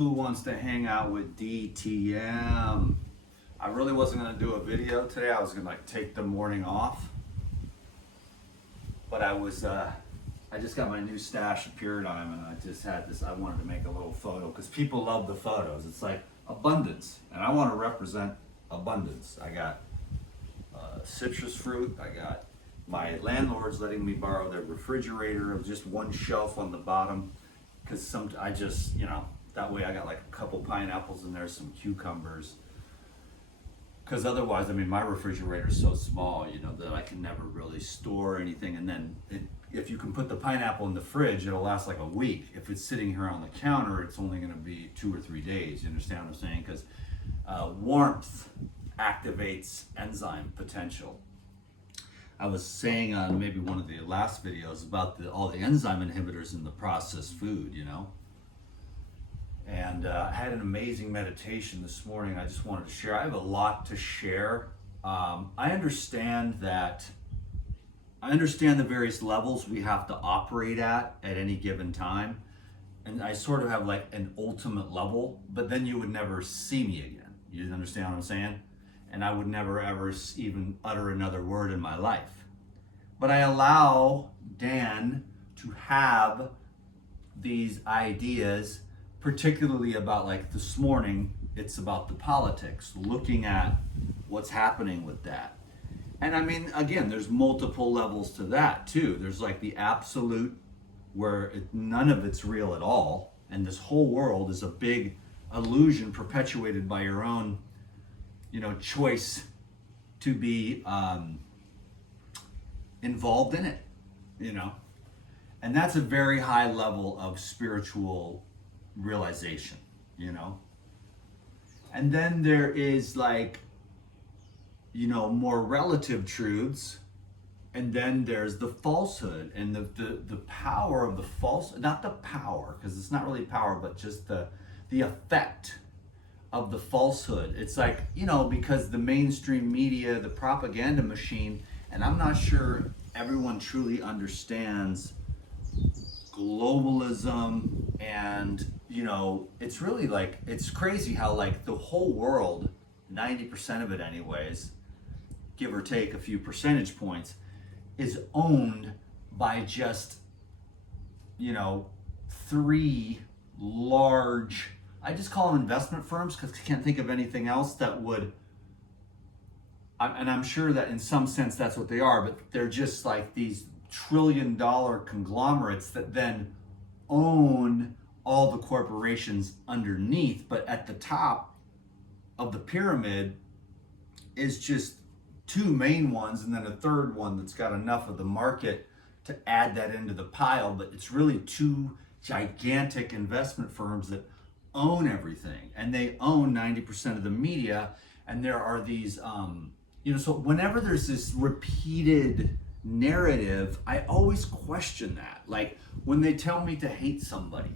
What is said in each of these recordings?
Who wants to hang out with DTM? I really wasn't gonna do a video today. I was gonna take the morning off, but I just got my new stash of Paradigm, and I just had this. I wanted to make a little photo because people love the photos. It's like abundance, and I want to represent abundance. I got citrus fruit. I got my landlord's letting me borrow their refrigerator of just one shelf on the bottom, because I just, that way I got like a couple pineapples in there, some cucumbers. Because otherwise, my refrigerator is so small, that I can never really store anything. And then if you can put the pineapple in the fridge, it'll last like a week. If it's sitting here on the counter, it's only going to be 2 or 3 days. You understand what I'm saying? Because warmth activates enzyme potential. I was saying on maybe one of the last videos about all the enzyme inhibitors in the processed food, And I had an amazing meditation this morning. I just wanted to share. I have a lot to share. I understand the various levels we have to operate at any given time. And I sort of have like an ultimate level, but then you would never see me again. You understand what I'm saying? And I would never ever even utter another word in my life. But I allow Dan to have these ideas, particularly about, like this morning, it's about the politics, looking at what's happening with that. And again, there's multiple levels to that too. There's like the absolute, where none of it's real at all, and this whole world is a big illusion perpetuated by your own choice to be involved in it, and that's a very high level of spiritual realization, and then there is like, more relative truths, and then there's the falsehood and the power of the false, not the power, because it's not really power, but just the effect of the falsehood. It's like, because the mainstream media, the propaganda machine, and I'm not sure everyone truly understands globalism, and it's really like, it's crazy how like the whole world, 90% of it anyways, give or take a few percentage points, is owned by just 3 large, I just call them investment firms because I can't think of anything else that would, and I'm sure that in some sense that's what they are, but they're just like these trillion-dollar conglomerates that then own all the corporations underneath. But at the top of the pyramid is just 2 main ones, and then a third one that's got enough of the market to add that into the pile. But it's really 2 gigantic investment firms that own everything, and they own 90% of the media. And there are these so whenever there's this repeated narrative, I always question that. Like when they tell me to hate somebody,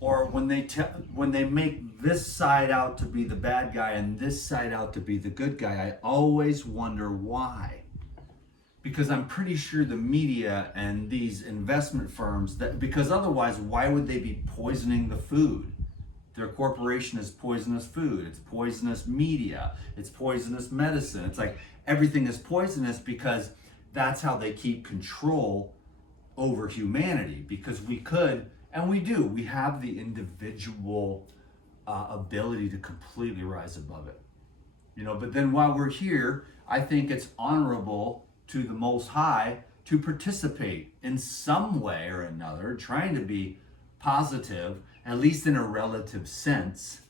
or when they make this side out to be the bad guy and this side out to be the good guy, I always wonder why. Because I'm pretty sure the media and these investment firms, because otherwise, why would they be poisoning the food? Their corporation is poisonous food, it's poisonous media, it's poisonous medicine. It's like everything is poisonous because that's how they keep control over humanity. Because we could, and we do, we have the individual ability to completely rise above it. But then while we're here, I think it's honorable to the Most High to participate in some way or another, trying to be positive, at least in a relative sense.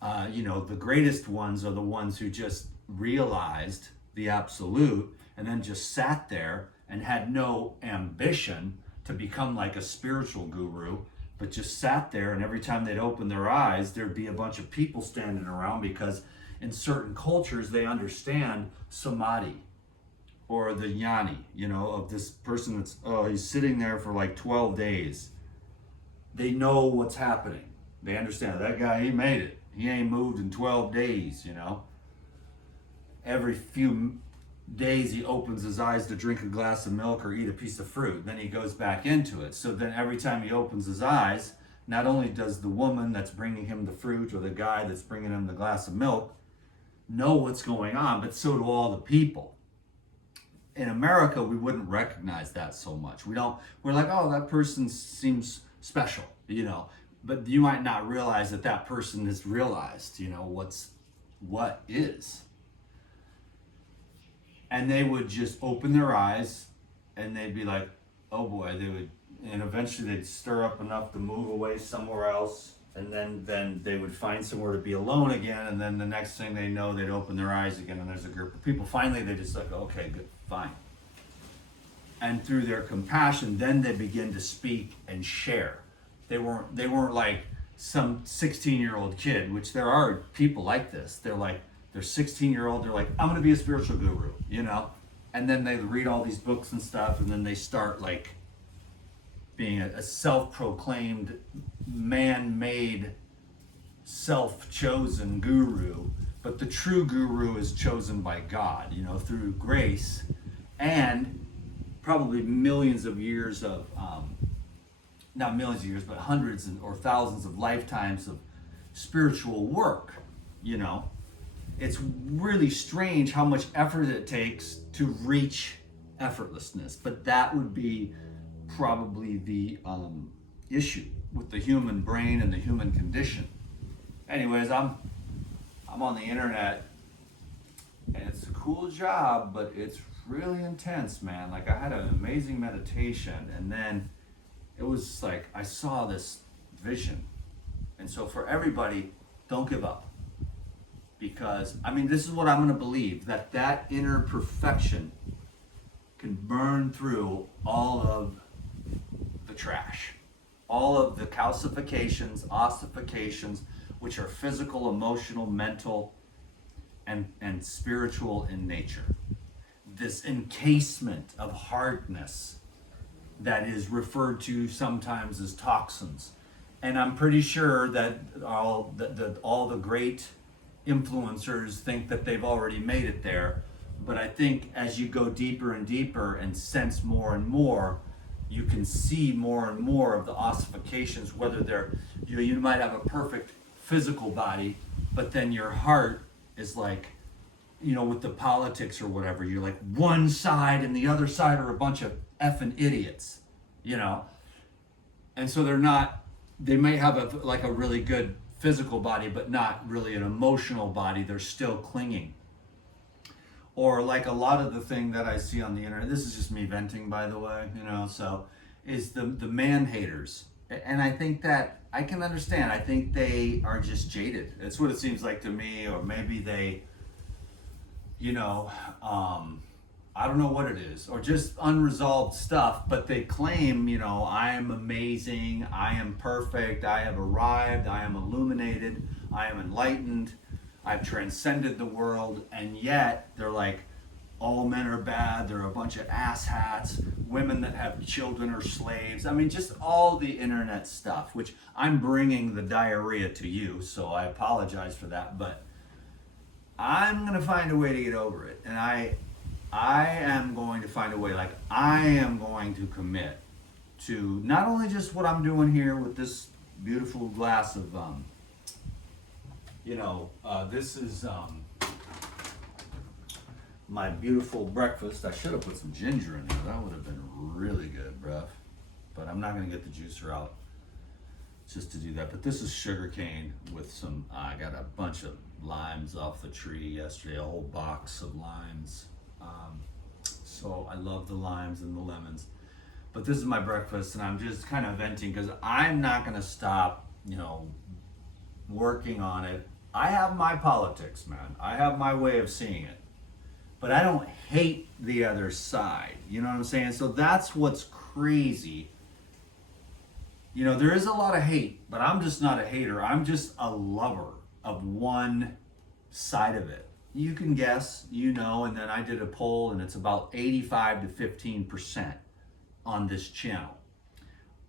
The greatest ones are the ones who just realized the absolute and then just sat there and had no ambition to become like a spiritual guru, but just sat there, and every time they'd open their eyes, there'd be a bunch of people standing around, because in certain cultures they understand samadhi, or the jnani, of this person that's, he's sitting there for like 12 days. They know what's happening. They understand that guy, he made it. He ain't moved in 12 days, Every few days he opens his eyes to drink a glass of milk or eat a piece of fruit. Then he goes back into it. So then every time he opens his eyes, not only does the woman that's bringing him the fruit or the guy that's bringing him the glass of milk know what's going on, but so do all the people. In America, we wouldn't recognize that so much. We're like, oh, that person seems special, but you might not realize that that person has realized, what is. And they would just open their eyes and they'd be like, oh boy, and eventually they'd stir up enough to move away somewhere else. And then they would find somewhere to be alone again. And then the next thing they know, they'd open their eyes again and there's a group of people. Finally, they just like, okay, good, fine. And through their compassion, then they begin to speak and share. They weren't like some 16-year-old kid, which there are people like this. They're 16-year-old, they're like, I'm gonna be a spiritual guru, And then they read all these books and stuff, and then they start like being a self-proclaimed, man-made, self-chosen guru. But the true guru is chosen by God, through grace and probably millions of years of, not millions of years, but hundreds or thousands of lifetimes of spiritual work, It's really strange how much effort it takes to reach effortlessness, but that would be probably the issue with the human brain and the human condition. Anyways, I'm on the internet, and it's a cool job, but it's really intense, man. Like, I had an amazing meditation, and then it was like I saw this vision. And so for everybody, don't give up. Because, this is what I'm going to believe, that inner perfection can burn through all of the trash, all of the calcifications, ossifications, which are physical, emotional, mental, and spiritual in nature. This encasement of hardness that is referred to sometimes as toxins. And I'm pretty sure that all the great influencers think that they've already made it there. But I think as you go deeper and deeper and sense more and more, you can see more and more of the ossifications, whether they're, you might have a perfect physical body, but then your heart is like, with the politics or whatever, you're like one side and the other side are a bunch of effing idiots, And so they may have a really good physical body, but not really an emotional body. They're still clinging. Or like a lot of the thing that I see on the internet, this is just me venting, by the way, so is the man haters. And I think that I can understand. I think they are just jaded. That's what it seems like to me. Or maybe they, I don't know what it is, or just unresolved stuff, but they claim, I am amazing, I am perfect, I have arrived, I am illuminated, I am enlightened, I've transcended the world, and yet they're like, all men are bad, they're a bunch of asshats, women that have children are slaves. Just all the internet stuff, which I'm bringing the diarrhea to you, so I apologize for that, but I'm going to find a way to get over it. And I am going to find a way, like I am going to commit to not only just what I'm doing here with this beautiful glass of, this is my beautiful breakfast. I should have put some ginger in there. That would have been really good, bruh. But I'm not going to get the juicer out just to do that. But this is sugar cane with some, I got a bunch of limes off the tree yesterday, a whole box of limes. So I love the limes and the lemons. But this is my breakfast, and I'm just kind of venting because I'm not going to stop, working on it. I have my politics, man. I have my way of seeing it. But I don't hate the other side. You know what I'm saying? So that's what's crazy. There is a lot of hate, but I'm just not a hater. I'm just a lover of one side of it. You can guess, and then I did a poll, and it's about 85 to 15% on this channel.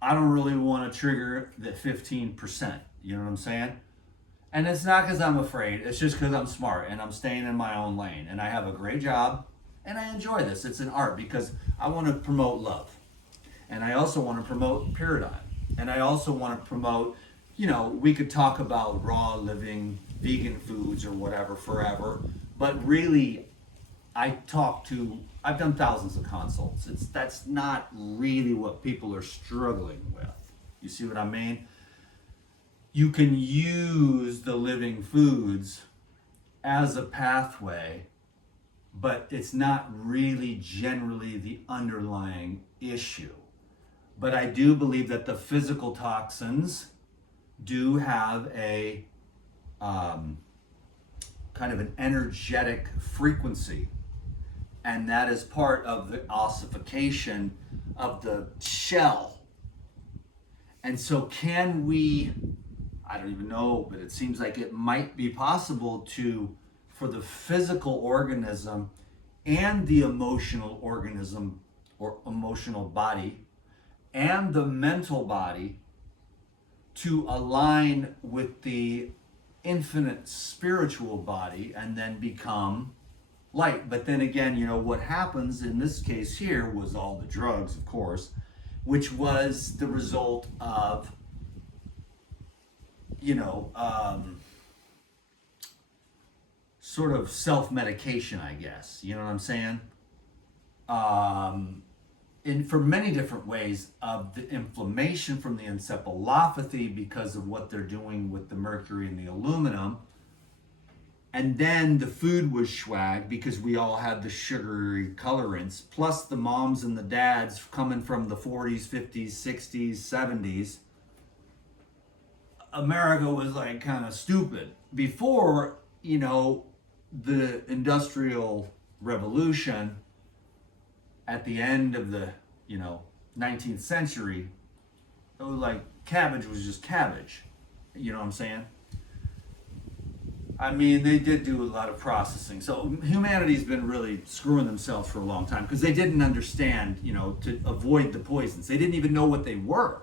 I don't really want to trigger the 15%. You know what I'm saying? And it's not because I'm afraid. It's just because I'm smart and I'm staying in my own lane. And I have a great job and I enjoy this. It's an art because I want to promote love. And I also want to promote paradigm. And I also want to promote, we could talk about raw living, vegan foods or whatever forever, but really I've done thousands of consults. That's not really what people are struggling with. You see what I mean? You can use the living foods as a pathway, but it's not really generally the underlying issue. But I do believe that the physical toxins do have a kind of an energetic frequency, and that is part of the ossification of the shell. And so can we, I don't even know, but it seems like it might be possible for the physical organism and the emotional organism or emotional body and the mental body to align with the infinite spiritual body and then become light. But then again, what happens in this case here was all the drugs, of course, which was the result of, sort of self-medication, I guess. You know what I'm saying? For many different ways of the inflammation from the encephalopathy because of what they're doing with the mercury and the aluminum. And then the food was swag because we all had the sugary colorants, plus the moms and the dads coming from the 40s, 50s, 60s, 70s. America was like kind of stupid. Before, the Industrial Revolution at the end of the, 19th century, it was like cabbage was just cabbage. You know what I'm saying? I mean, they did do a lot of processing. So humanity's been really screwing themselves for a long time because they didn't understand, to avoid the poisons. They didn't even know what they were.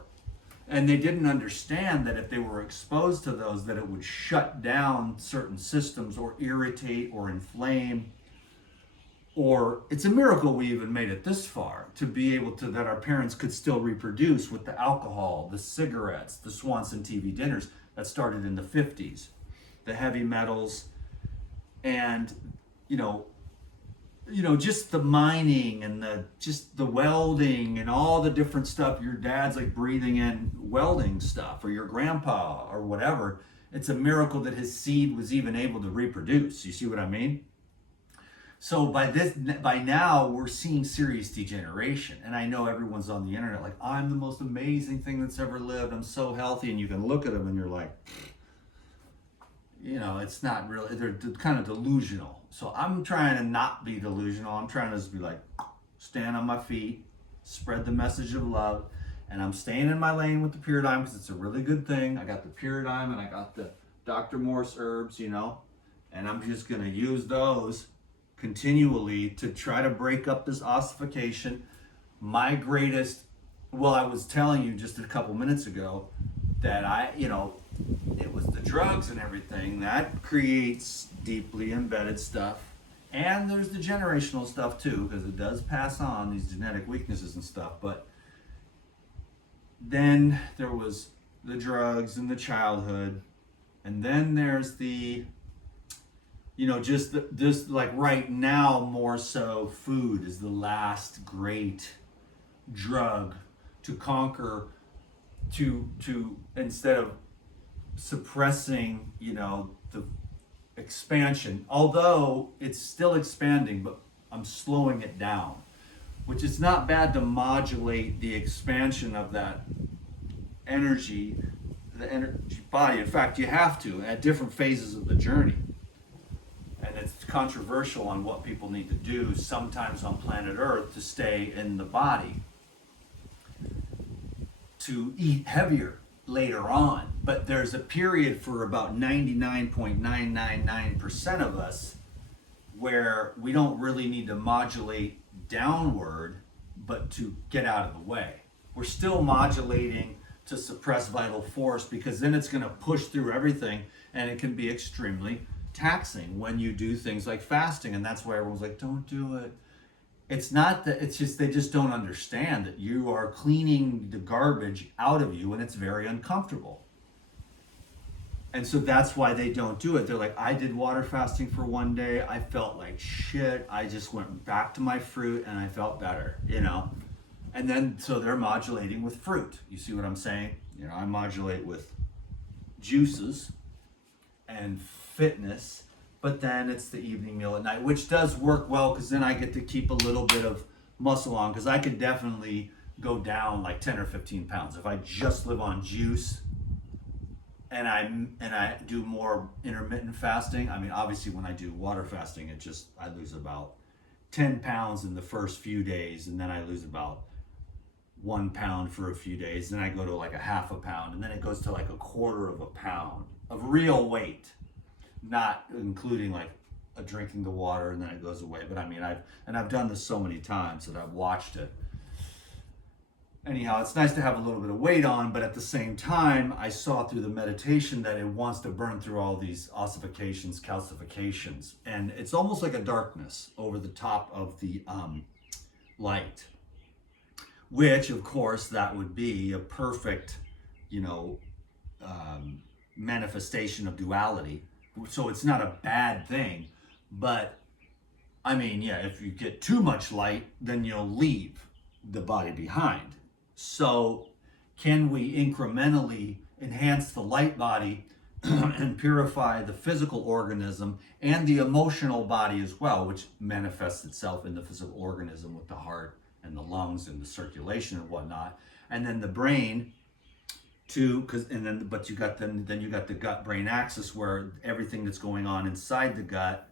And they didn't understand that if they were exposed to those, that it would shut down certain systems or irritate or inflame. Or it's a miracle we even made it this far to be able to, that our parents could still reproduce with the alcohol, the cigarettes, the Swanson TV dinners that started in the 50s, the heavy metals, and, just the mining and the welding and all the different stuff. Your dad's like breathing in welding stuff, or your grandpa or whatever. It's a miracle that his seed was even able to reproduce. You see what I mean? So by now we're seeing serious degeneration. And I know everyone's on the internet like, I'm the most amazing thing that's ever lived. I'm so healthy. And you can look at them and you're like, it's not really, they're kind of delusional. So I'm trying to not be delusional. I'm trying to just be like, stand on my feet, spread the message of love. And I'm staying in my lane with the Pyridine because it's a really good thing. I got the Pyridine and I got the Dr. Morse herbs, and I'm just going to use those continually to try to break up this ossification. I was telling you just a couple minutes ago that it was the drugs and everything that creates deeply embedded stuff. And there's the generational stuff too, because it does pass on these genetic weaknesses and stuff. But then there was the drugs and the childhood. And then there's the, this like right now more so food is the last great drug to conquer, to instead of suppressing, the expansion, although it's still expanding, but I'm slowing it down, which is not bad to modulate the expansion of that energy, the energy body. In fact, you have to at different phases of the journey. And it's controversial on what people need to do sometimes on planet Earth to stay in the body, to eat heavier later on. But there's a period for about 99.999% of us where we don't really need to modulate downward, but to get out of the way. We're still modulating to suppress vital force because then it's going to push through everything, and it can be extremely taxing when you do things like fasting. And that's why everyone's like, don't do it. It's not that, it's just they just don't understand that you are cleaning the garbage out of you and it's very uncomfortable. And so that's why they don't do it. They're like, I did water fasting for one day. I felt like shit. I just went back to my fruit and I felt better, you know? And then, so they're modulating with fruit. You see what I'm saying? You know, I modulate with juices and fitness, but then it's the evening meal at night, which does work well because then I get to keep a little bit of muscle on, because I could definitely go down like 10 or 15 pounds if I just live on juice and I do more intermittent fasting. I mean, obviously when I do water fasting, I lose about 10 pounds in the first few days, and then I lose about 1 pound for a few days, then I go to like a half a pound, and then it goes to like a quarter of a pound of real weight, not including like a drinking the water, and then it goes away. But I mean, I've done this so many times that I've watched it. Anyhow, it's nice to have a little bit of weight on, but at the same time, I saw through the meditation that it wants to burn through all these ossifications, calcifications, and it's almost like a darkness over the top of the light, which of course that would be a perfect, you know, manifestation of duality. So it's not a bad thing, but I mean, yeah, if you get too much light, then you'll leave the body behind. So can we incrementally enhance the light body and purify the physical organism and the emotional body as well, which manifests itself in the physical organism with the heart and the lungs and the circulation and whatnot, and then the brain too, but you got then you got the gut brain axis, where everything that's going on inside the gut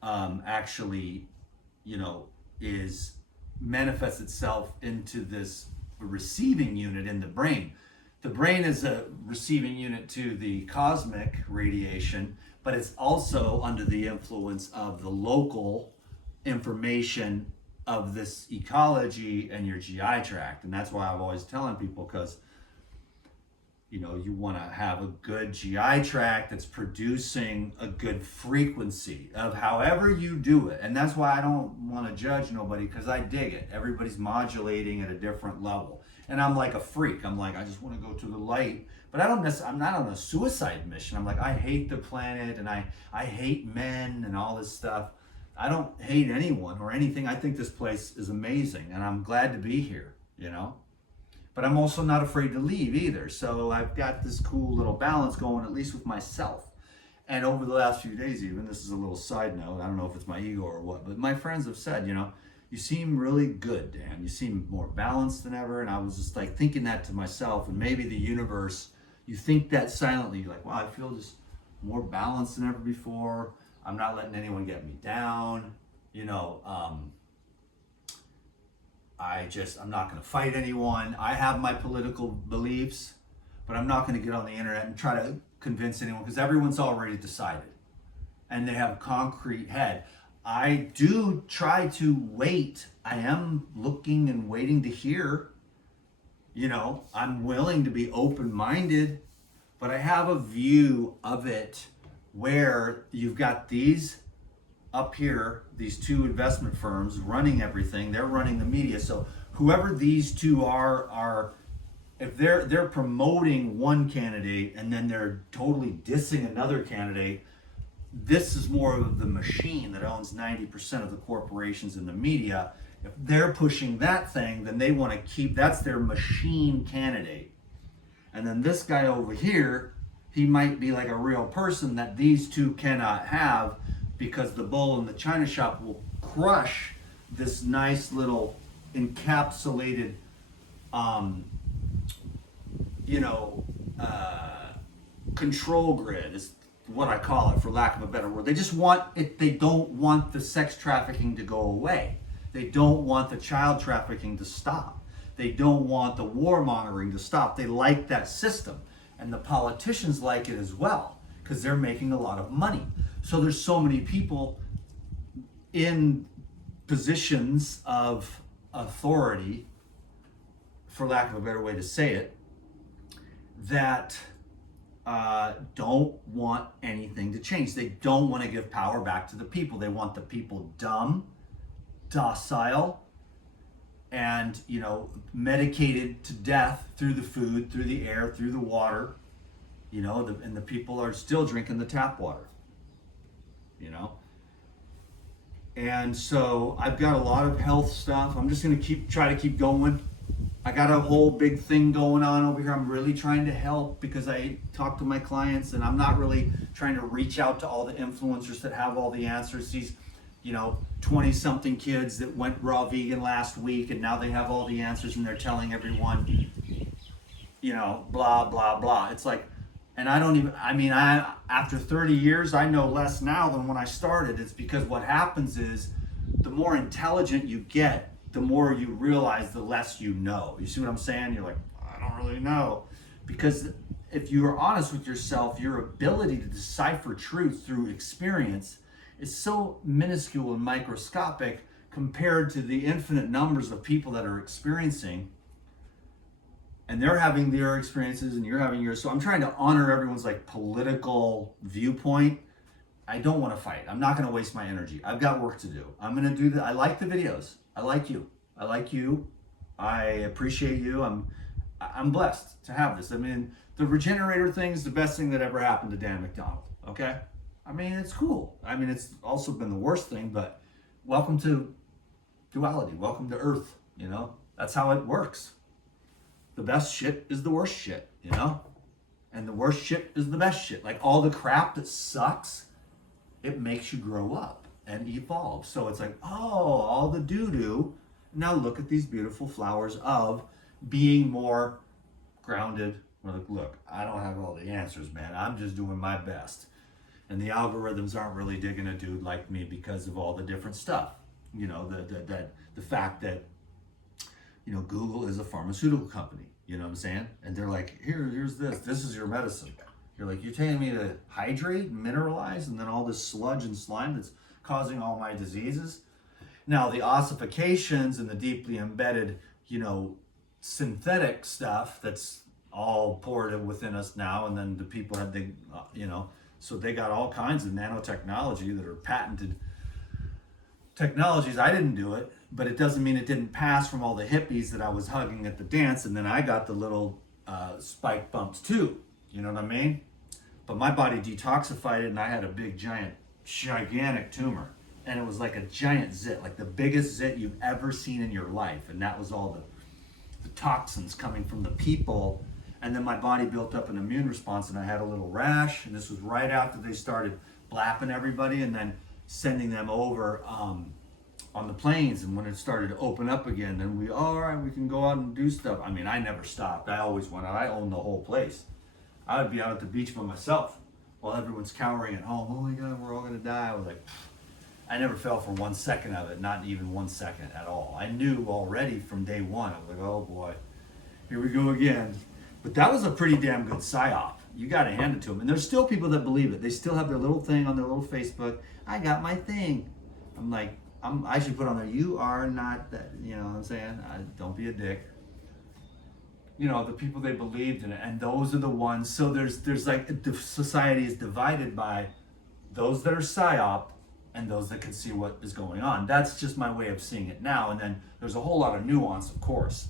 actually, you know, is manifests itself into this receiving unit in the brain. The brain is a receiving unit to the cosmic radiation, but it's also under the influence of the local information of this ecology and your GI tract. And that's why I'm always telling people, because you know, you want to have a good GI tract that's producing a good frequency of however you do it. And that's why I don't want to judge nobody, because I dig it. Everybody's modulating at a different level. And I'm like a freak. I'm like, I just want to go to the light. But I'm not on a suicide mission. I'm like, I hate the planet and I hate men and all this stuff. I don't hate anyone or anything. I think this place is amazing and I'm glad to be here, you know? But I'm also not afraid to leave either. So I've got this cool little balance going, at least with myself. And over the last few days even, this is a little side note, I don't know if it's my ego or what, but my friends have said, you know, you seem really good, Dan. You seem more balanced than ever. And I was just like thinking that to myself, and maybe the universe, you think that silently, you're like, wow, I feel just more balanced than ever before. I'm not letting anyone get me down. You know, I'm not going to fight anyone. I have my political beliefs, but I'm not going to get on the internet and try to convince anyone, because everyone's already decided and they have a concrete head. I do try to wait. I am looking and waiting to hear. You know, I'm willing to be open-minded, but I have a view of it where you've got these up here, these two investment firms running everything. They're running the media. So whoever these two are, if they're promoting one candidate and then they're totally dissing another candidate, this is more of the machine that owns 90% of the corporations in the media. If they're pushing that thing, then they want to keep, that's their machine candidate. And then this guy over here, he might be like a real person that these two cannot have, because the bull in the china shop will crush this nice little encapsulated, control grid is what I call it, for lack of a better word. They just want it. They don't want the sex trafficking to go away. They don't want the child trafficking to stop. They don't want the warmongering to stop. They like that system. And the politicians like it as well, because they're making a lot of money. So there's so many people in positions of authority, for lack of a better way to say it, that don't want anything to change. They don't want to give power back to the people. They want the people dumb docile and, you know, medicated to death through the food, through the air, through the water, you know, and the people are still drinking the tap water, you know. And so I've got a lot of health stuff. I'm just going to try to keep going. I got a whole big thing going on over here. I'm really trying to help because I talk to my clients, and I'm not really trying to reach out to all the influencers that have all the answers. These, you know, 20-something kids that went raw vegan last week, and now they have all the answers, and they're telling everyone, you know, blah, blah, blah. It's like, and I don't even, I mean, after 30 years, I know less now than when I started. It's because what happens is the more intelligent you get, the more you realize the less you know. You see what I'm saying? You're like, I don't really know. Because if you are honest with yourself, your ability to decipher truth through experience is so minuscule and microscopic compared to the infinite numbers of people that are experiencing, and they're having their experiences and you're having yours. So I'm trying to honor everyone's like political viewpoint. I don't want to fight. I'm not going to waste my energy. I've got work to do. I'm going to do that. I like the videos. I like you. I like you. I appreciate you. I'm blessed to have this. I mean, the regenerator thing is the best thing that ever happened to Dan McDonald. Okay? I mean, it's cool. I mean, it's also been the worst thing, but welcome to duality. Welcome to Earth, you know? That's how it works. The best shit is the worst shit, you know? And the worst shit is the best shit. Like all the crap that sucks, it makes you grow up and evolve. So it's like, oh, all the doo-doo. Now look at these beautiful flowers of being more grounded. Look, I don't have all the answers, man. I'm just doing my best. And the algorithms aren't really digging a dude like me because of all the different stuff. You know, the fact that, you know, Google is a pharmaceutical company, you know what I'm saying? And they're like, here's this is your medicine. You're like, you're telling me to hydrate, mineralize, and then all this sludge and slime that's causing all my diseases? Now, the ossifications and the deeply embedded, you know, synthetic stuff that's all poured within us now, and then the people have, you know, so they got all kinds of nanotechnology that are patented technologies. I didn't do it, but it doesn't mean it didn't pass from all the hippies that I was hugging at the dance, and then I got the little spike bumps too. You know what I mean? But my body detoxified it, and I had a big, gigantic tumor. And it was like a giant zit, like the biggest zit you've ever seen in your life. And that was all the toxins coming from the people. And then my body built up an immune response, and I had a little rash. And this was right after they started blapping everybody and then sending them over on the planes. And when it started to open up again, then all right, we can go out and do stuff. I mean, I never stopped. I always went out. I owned the whole place. I would be out at the beach by myself while everyone's cowering at home. Oh my God, we're all gonna die. I was like, I never fell for 1 second of it, not even 1 second at all. I knew already from day one. I was like, oh boy, here we go again. But that was a pretty damn good psyop. You gotta hand it to them. And there's still people that believe it. They still have their little thing on their little Facebook. I got my thing. I'm like, I should put on there, you are not that, you know what I'm saying? Don't be a dick. You know, the people they believed in it, and those are the ones. So there's like, the society is divided by those that are psyop and those that can see what is going on. That's just my way of seeing it now. And then there's a whole lot of nuance, of course.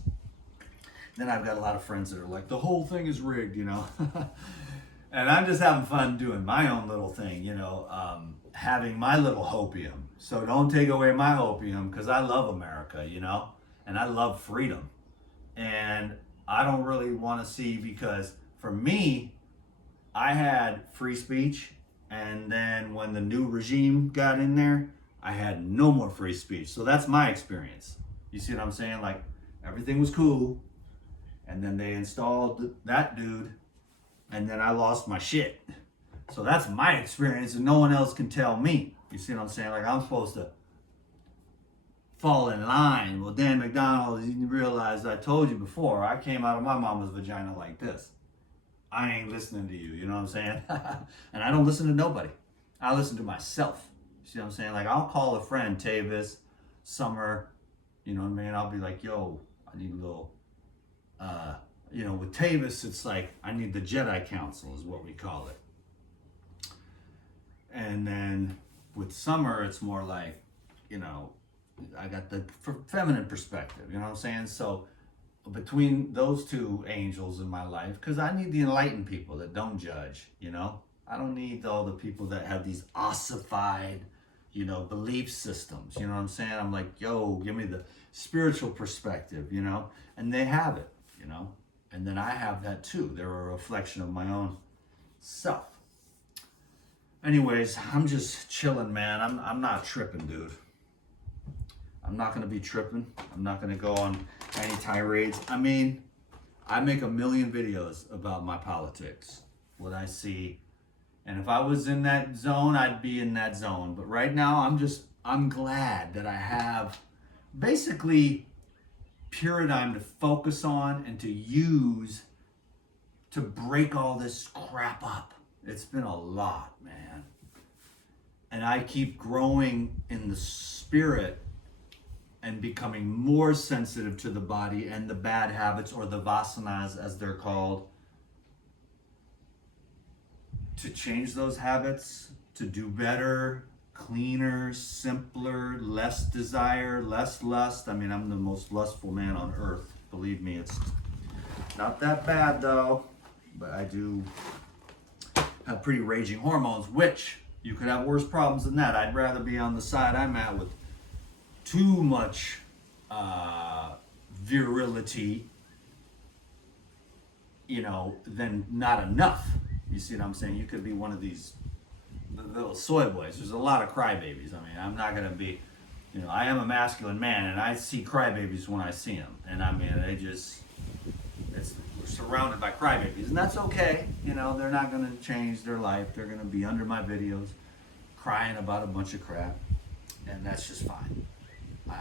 Then I've got a lot of friends that are like, the whole thing is rigged, you know? And I'm just having fun doing my own little thing, you know, having my little hopium. So don't take away my hopium, because I love America, you know? And I love freedom. And I don't really want to see, because for me, I had free speech, and then when the new regime got in there, I had no more free speech. So that's my experience. You see what I'm saying? Like, everything was cool, and then they installed that dude, and then I lost my shit. So that's my experience, and no one else can tell me. You see what I'm saying? Like, I'm supposed to fall in line. Well, Dan McDonald, you realize I told you before, I came out of my mama's vagina like this. I ain't listening to you, you know what I'm saying? And I don't listen to nobody. I listen to myself. You see what I'm saying? Like, I'll call a friend, Tavis, Summer, you know what I mean? I'll be like, yo, I need a little, you know, with Tavis, it's like, I need the Jedi Council is what we call it. And then with Summer, it's more like, you know, I got the feminine perspective, you know what I'm saying? So between those two angels in my life, because I need the enlightened people that don't judge, you know? I don't need all the people that have these ossified, you know, belief systems, you know what I'm saying? I'm like, yo, give me the spiritual perspective, you know? And they have it, you know? And then I have that too. They're a reflection of my own self. Anyways, I'm just chilling, man. I'm not tripping, dude. I'm not gonna be tripping. I'm not gonna go on any tirades. I mean, I make a million videos about my politics, what I see. And if I was in that zone, I'd be in that zone. But right now, I'm glad that I have basically paradigm to focus on and to use to break all this crap up. It's been a lot, man. And I keep growing in the spirit and becoming more sensitive to the body and the bad habits, or the vasanas as they're called, to change those habits, to do better, cleaner, simpler, less desire, less lust. I mean, I'm the most lustful man on earth. Believe me, it's not that bad though, but I do have pretty raging hormones, which you could have worse problems than that. I'd rather be on the side I'm at with too much virility, you know, than not enough. You see what I'm saying? You could be one of these little soy boys. There's a lot of crybabies. I mean, I'm not going to be, you know, I am a masculine man, and I see crybabies when I see them. And I mean, we're surrounded by crybabies, and that's okay. You know, they're not going to change their life. They're going to be under my videos crying about a bunch of crap, and that's just fine.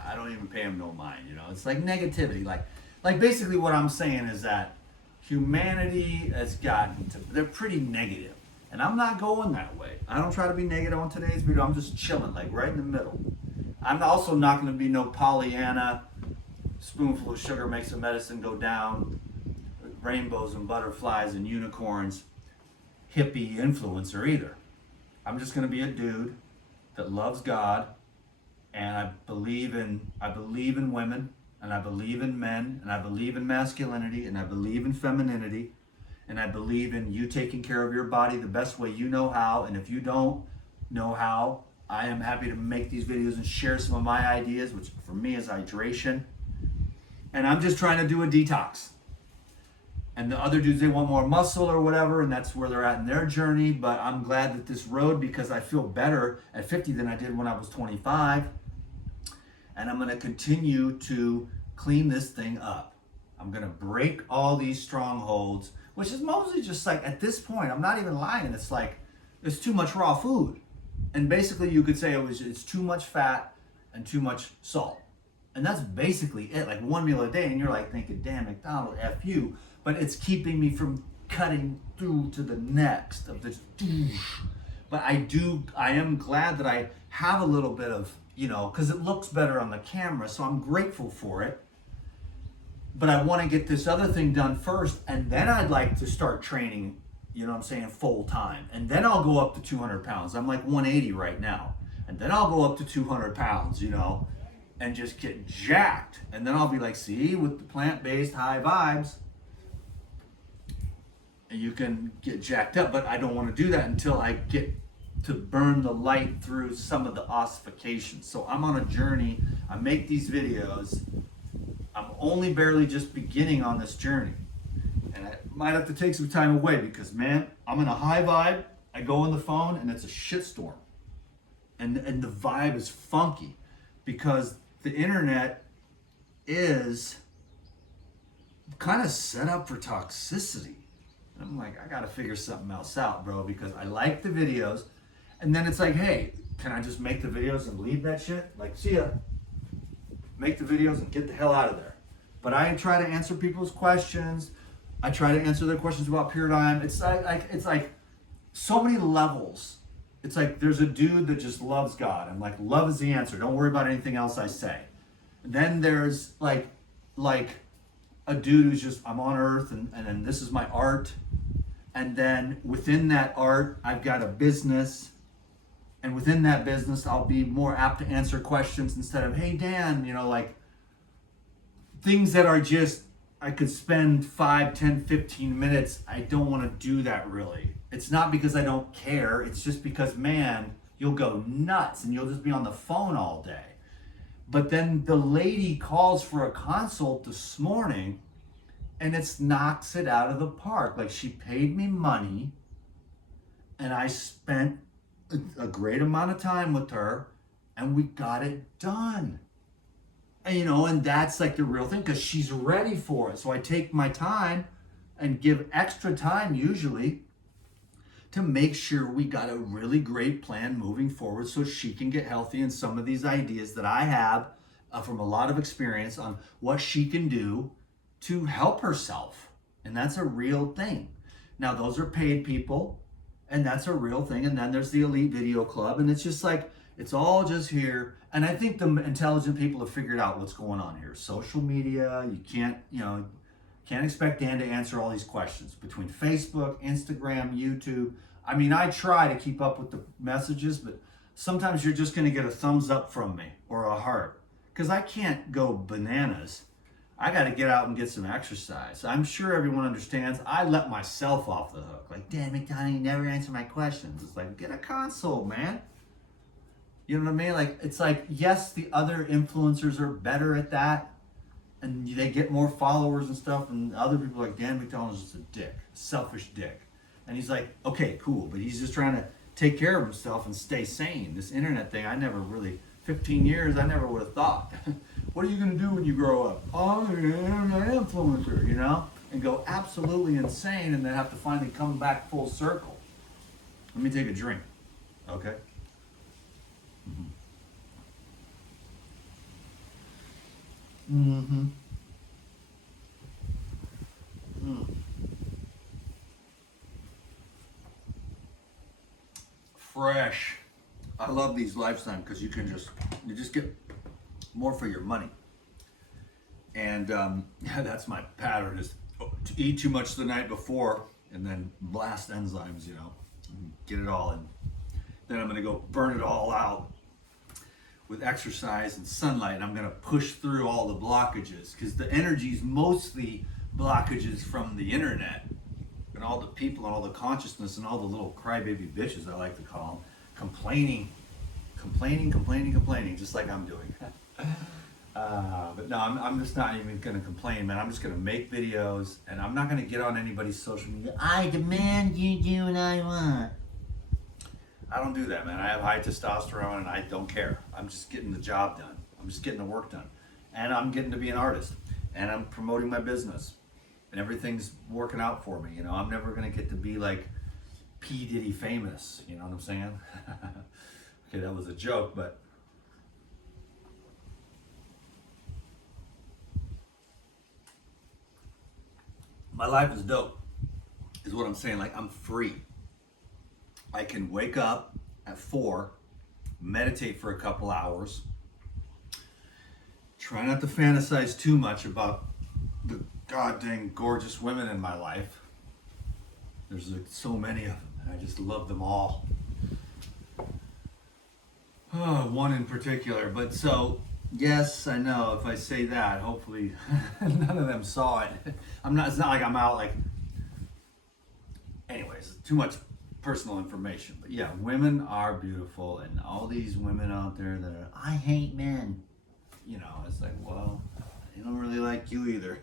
I don't even pay them no mind, you know. It's like negativity. Like basically what I'm saying is that humanity has gotten to, they're pretty negative. And I'm not going that way. I don't try to be negative on today's video. I'm just chilling, like right in the middle. I'm also not going to be no Pollyanna, spoonful of sugar makes the medicine go down, rainbows and butterflies and unicorns, hippie influencer either. I'm just going to be a dude that loves God, and I believe in women, and I believe in men, and I believe in masculinity, and I believe in femininity, and I believe in you taking care of your body the best way you know how. And if you don't know how, I am happy to make these videos and share some of my ideas, which for me is hydration. And I'm just trying to do a detox. And the other dudes, they want more muscle or whatever, and that's where they're at in their journey. But I'm glad that this road, because I feel better at 50 than I did when I was 25. And I'm going to continue to clean this thing up. I'm going to break all these strongholds, which is mostly just like, at this point, I'm not even lying. It's like, it's too much raw food. And basically you could say it's too much fat and too much salt. And that's basically it, like one meal a day. And you're like thinking, damn, McDonald's, F you. But it's keeping me from cutting through to the next of this. But I am glad that I have a little bit of, you know, because it looks better on the camera. So I'm grateful for it. But I want to get this other thing done first, and then I'd like to start training, you know what I'm saying, full time. And then I'll go up to 200 pounds. I'm like 180 right now. And then I'll go up to 200 pounds, you know, and just get jacked. And then I'll be like, see, with the plant-based high vibes, you can get jacked up. But I don't want to do that until I get to burn the light through some of the ossification. So I'm on a journey. I make these videos. I'm only barely just beginning on this journey. And I might have to take some time away because, man, I'm in a high vibe. I go on the phone and it's a shitstorm. And the vibe is funky because the internet is kind of set up for toxicity. And I'm like, I got to figure something else out, bro, because I like the videos. And then it's like, hey, can I just make the videos and leave that shit? Like, see ya. Make the videos and get the hell out of there. But I try to answer people's questions. I try to answer their questions about paradigm. It's like so many levels. It's like there's a dude that just loves God. I'm like, love is the answer. Don't worry about anything else I say. And then there's like a dude who's just, I'm on earth and this is my art. And then within that art, I've got a business. And within that business, I'll be more apt to answer questions instead of, hey, Dan, like things that are just, I could spend 5, 10, 15 minutes. I don't want to do that really. It's not because I don't care. It's just because, man, you'll go nuts and you'll just be on the phone all day. But then the lady calls for a consult this morning and it knocks it out of the park. Like, she paid me money and I spent a great amount of time with her and we got it done. And, and that's like the real thing, because she's ready for it. So I take my time and give extra time usually to make sure we got a really great plan moving forward so she can get healthy, and some of these ideas that I have from a lot of experience on what she can do to help herself. And that's a real thing. Now, those are paid people, and that's a real thing. And then there's the Elite Video Club, and it's just like, it's all just here. And I think the intelligent people have figured out what's going on here. Social media, you can't expect Dan to answer all these questions between Facebook, Instagram, YouTube. I mean, I try to keep up with the messages, but sometimes you're just going to get a thumbs up from me or a heart, because I can't go bananas. I got to get out and get some exercise. I'm sure everyone understands. I let myself off the hook. Like, Dan McDonough, you never answer my questions. It's like, get a console, man. You know what I mean? Like, it's like, yes, the other influencers are better at that, and they get more followers and stuff, and other people like Dan McDonough is just a dick, selfish dick. And he's like, okay, cool, but he's just trying to take care of himself and stay sane. This internet thing, I never really, 15 years, I never would have thought. What are you going to do when you grow up? Oh, I'm an internet influencer, and go absolutely insane, and then have to finally come back full circle. Let me take a drink, okay? Mm-hmm. Mm. Fresh. I love these Lifetime because you just get more for your money. And yeah, that's my pattern, is to eat too much the night before and then blast enzymes, and get it all in. Then I'm gonna go burn it all out with exercise and sunlight, and I'm gonna push through all the blockages, because the energy is mostly blockages from the internet and all the people and all the consciousness and all the little crybaby bitches, I like to call them, complaining, just like I'm doing. But no, I'm just not even gonna complain, man. I'm just gonna make videos, and I'm not gonna get on anybody's social media. I demand you do what I want. I don't do that, man. I have high testosterone and I don't care. I'm just getting the job done. I'm just getting the work done. And I'm getting to be an artist. And I'm promoting my business. And everything's working out for me. I'm never going to get to be like P. Diddy famous. You know what I'm saying? Okay, that was a joke, but my life is dope, is what I'm saying. Like, I'm free. I can wake up at 4, meditate for a couple hours, try not to fantasize too much about the goddamn gorgeous women in my life. There's like so many of them, and I just love them all. Oh, one in particular. But so, yes, I know if I say that, hopefully none of them saw it. It's not like I'm out like, anyways, too much personal information. But yeah, women are beautiful, and all these women out there that are, I hate men, it's like, well, they don't really like you either.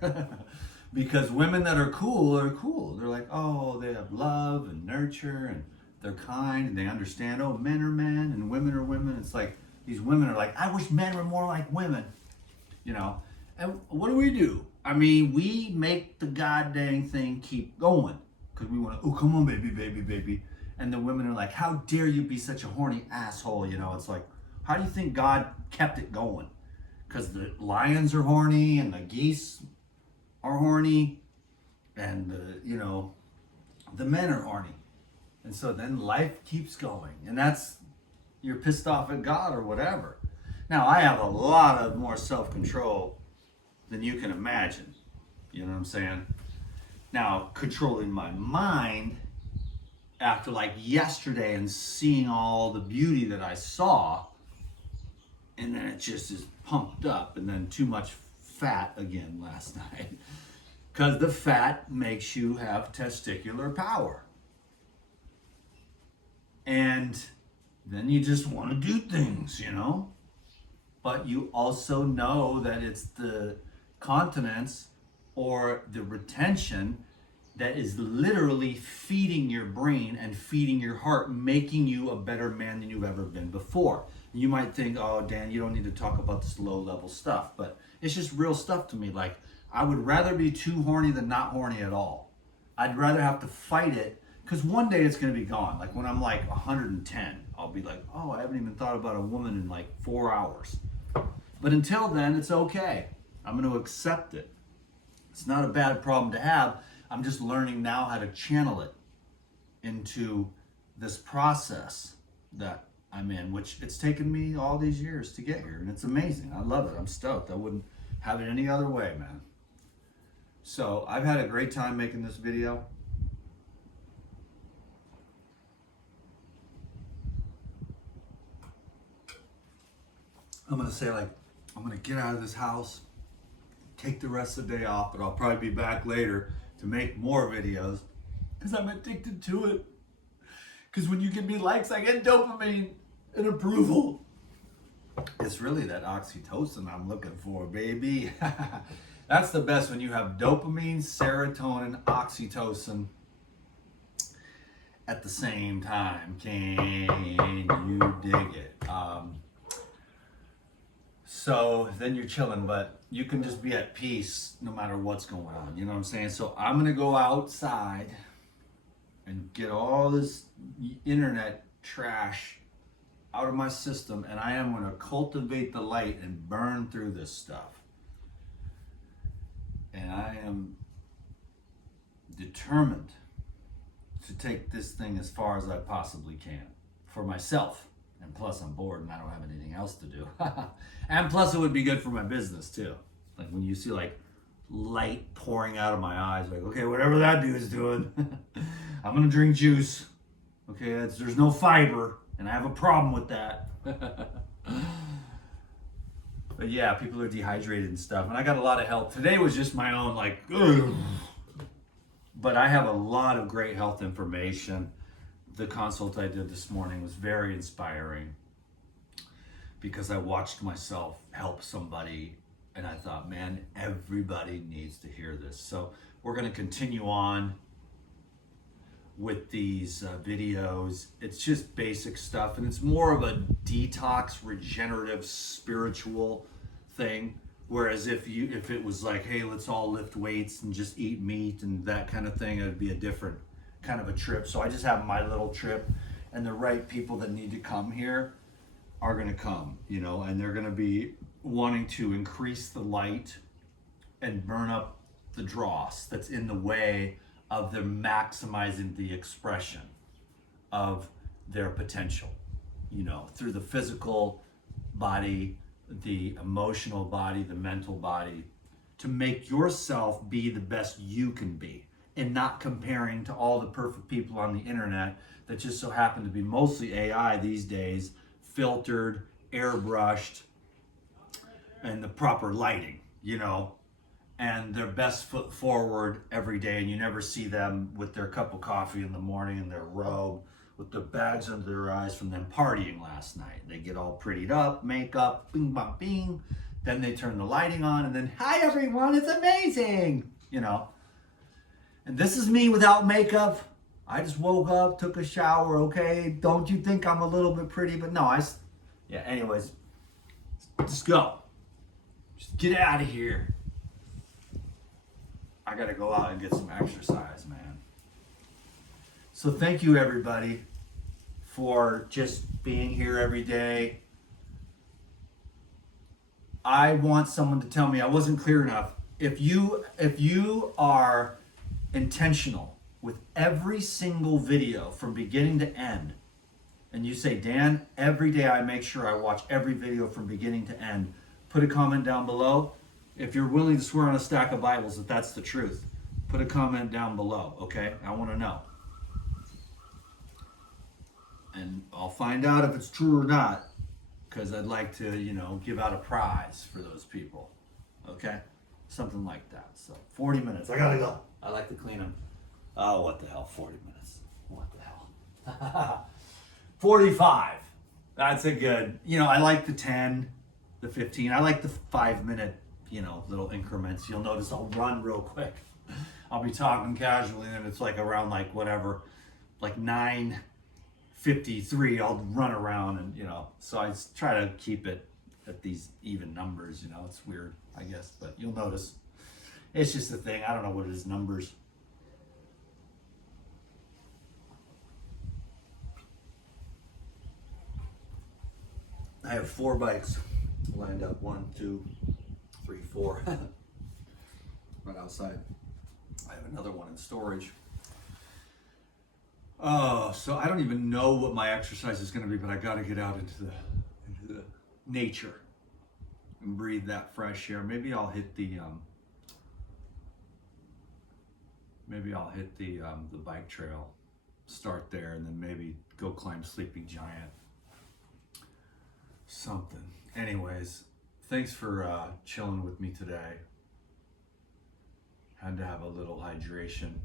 Because women that are cool are cool. They're like, oh, they have love and nurture, and they're kind, and they understand, oh, men are men and women are women. It's like, these women are like, I wish men were more like women, and what do? I mean, we make the goddamn thing keep going, because we want to, oh, come on, baby. And the women are like, how dare you be such a horny asshole? It's like, how do you think God kept it going? Because the lions are horny, and the geese are horny, and the men are horny. And so then life keeps going. And that's, you're pissed off at God or whatever. Now, I have a lot of more self-control than you can imagine. You know what I'm saying? Now, controlling my mind after like yesterday and seeing all the beauty that I saw, and then it just is pumped up, and then too much fat again last night. Because the fat makes you have testicular power. And then you just want to do things, you know? But you also know that it's the continence or the retention that is literally feeding your brain and feeding your heart, making you a better man than you've ever been before. You might think, oh, Dan, you don't need to talk about this low-level stuff, but it's just real stuff to me. Like, I would rather be too horny than not horny at all. I'd rather have to fight it, because one day it's going to be gone. Like, when I'm like 110, I'll be like, oh, I haven't even thought about a woman in like 4 hours. But until then, it's okay. I'm going to accept it. It's not a bad problem to have. I'm just learning now how to channel it into this process that I'm in, which it's taken me all these years to get here. And it's amazing. I love it. I'm stoked. I wouldn't have it any other way, man. So I've had a great time making this video. I'm going to say, like, I'm going to get out of this house, take the rest of the day off, but I'll probably be back later to make more videos because I'm addicted to it. Because when you give me likes, I get dopamine and approval. It's really that oxytocin I'm looking for, baby. That's the best, when you have dopamine, serotonin, oxytocin at the same time. Can you dig it? So then you're chilling, but you can just be at peace no matter what's going on. You know what I'm saying? So I'm going to go outside and get all this internet trash out of my system, and I am going to cultivate the light and burn through this stuff. And I am determined to take this thing as far as I possibly can for myself. And plus I'm bored and I don't have anything else to do. And plus it would be good for my business too. Like when you see like light pouring out of my eyes, like, okay, whatever that dude's doing, I'm gonna drink juice. Okay, there's no fiber and I have a problem with that. But yeah, people are dehydrated and stuff. And I got a lot of help. Today was just my own like, ugh. But I have a lot of great health information. The consult I did this morning was very inspiring because I watched myself help somebody and I thought, man, everybody needs to hear this. So we're going to continue on with these videos. It's just basic stuff, and it's more of a detox, regenerative, spiritual thing. Whereas if it was like, hey, let's all lift weights and just eat meat and that kind of thing, it would be a different kind of a trip. So I just have my little trip, and the right people that need to come here are going to come, you know, and they're going to be wanting to increase the light and burn up the dross that's in the way of them maximizing the expression of their potential, you know, through the physical body, the emotional body, the mental body, to make yourself be the best you can be, and not comparing to all the perfect people on the internet that just so happen to be mostly AI these days, filtered, airbrushed, and the proper lighting, you know, and their best foot forward every day, and you never see them with their cup of coffee in the morning and their robe with the bags under their eyes from them partying last night. They get all prettied up, makeup, bing, bang, bing. Then they turn the lighting on and then, hi everyone, it's amazing, you know. And this is me without makeup. I just woke up, took a shower, okay? Don't you think I'm a little bit pretty? But no, yeah, anyways, just go. Just get out of here. I gotta go out and get some exercise, man. So thank you everybody for just being here every day. I want someone to tell me I wasn't clear enough. If you are intentional with every single video from beginning to end, and you say, Dan, every day I make sure I watch every video from beginning to end, put a comment down below. If you're willing to swear on a stack of Bibles that that's the truth, put a comment down below, okay? I want to know. And I'll find out if it's true or not, because I'd like to, you know, give out a prize for those people. Okay? Something like that. So 40 minutes. I gotta go. I like to clean them. Oh, what the hell? 40 minutes. What the hell? 45. That's a good, you know, I like the 10, the 15. I like the 5-minute, you know, little increments. You'll notice I'll run real quick. I'll be talking casually and it's like around like whatever, like 9:53, I'll run around and, you know, so I try to keep it at these even numbers, you know. It's weird, I guess, but you'll notice. It's just a thing. I don't know what it is, numbers. I have 4 bikes lined up. 1, 2, 3, 4. Right outside. I have another one in storage. Oh, so I don't even know what my exercise is going to be, but I got to get out into the nature and breathe that fresh air. Maybe I'll hit the bike trail, start there, and then maybe go climb Sleeping Giant. Something. Anyways, thanks for chilling with me today. Had to have a little hydration,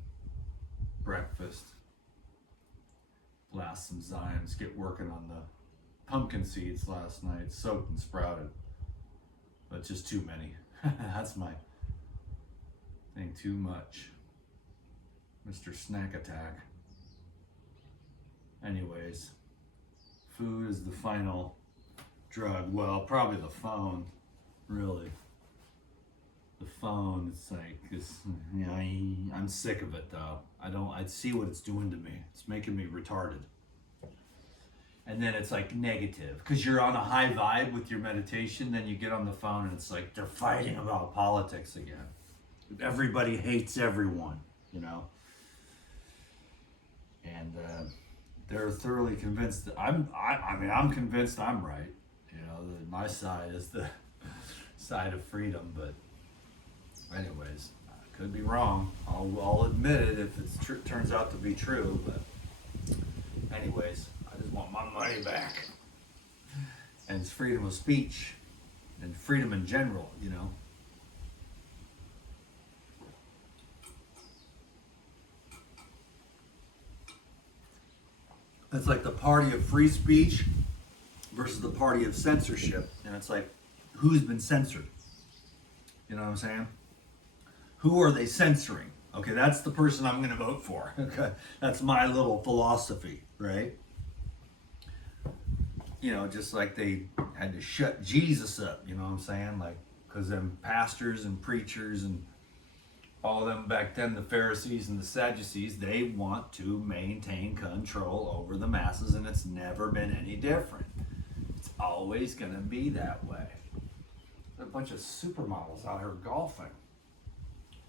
breakfast, blast some Zymes, get working on the pumpkin seeds last night, soaked and sprouted, but just too many. That's my thing, too much. Mr. Snack Attack. Anyways, food is the final drug. Well, probably the phone, really. The phone, it's like, you know, I'm sick of it though. I see what it's doing to me. It's making me retarded. And then it's like negative, because you're on a high vibe with your meditation, then you get on the phone and it's like they're fighting about politics again. Everybody hates everyone, you know. And they're thoroughly convinced that I'm convinced I'm right. You know, that my side is the side of freedom, but anyways, I could be wrong. I'll admit it if it turns out to be true, but anyways, I just want my money back. And it's freedom of speech and freedom in general, you know. It's like the party of free speech versus the party of censorship. And it's like, who's been censored? You know what I'm saying? Who are they censoring? Okay, that's the person I'm going to vote for. Okay, that's my little philosophy, right? You know, just like they had to shut Jesus up, you know what I'm saying? Like, because them pastors and preachers and all of them back then, the Pharisees and the Sadducees, they want to maintain control over the masses, and it's never been any different. It's always going to be that way. There's a bunch of supermodels out here golfing.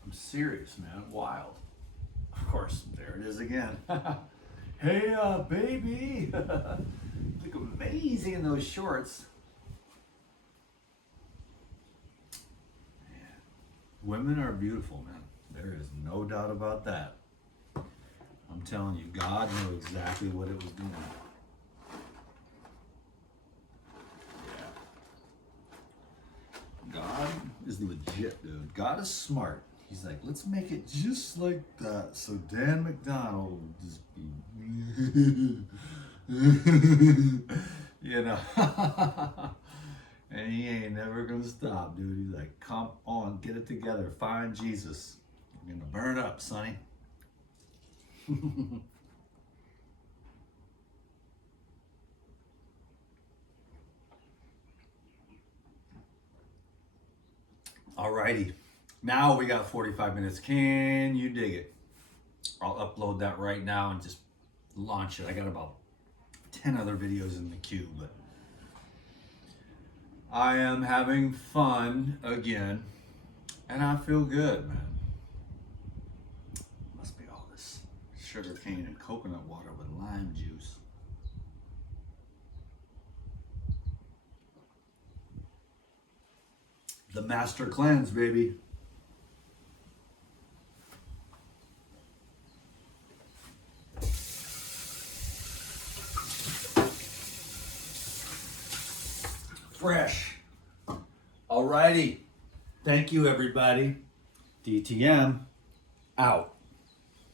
I'm serious, man. Wild. Of course, there it is again. Hey, baby. Look amazing in those shorts. Man. Women are beautiful, man. There is no doubt about that. I'm telling you, God knew exactly what it was doing. Yeah. God is legit, dude. God is smart. He's like, let's make it just like that, so Dan McDonald will just be, you know. And he ain't never gonna stop, dude. He's like, come on, get it together, find Jesus. You're gonna burn up, sonny. Alrighty. Now we got 45 minutes. Can you dig it? I'll upload that right now and just launch it. I got about 10 other videos in the queue, but I am having fun again, and I feel good, man. Must be all this sugar cane and coconut water with lime juice. The master cleanse, baby. fresh. Alrighty. Thank you, everybody. DTM out.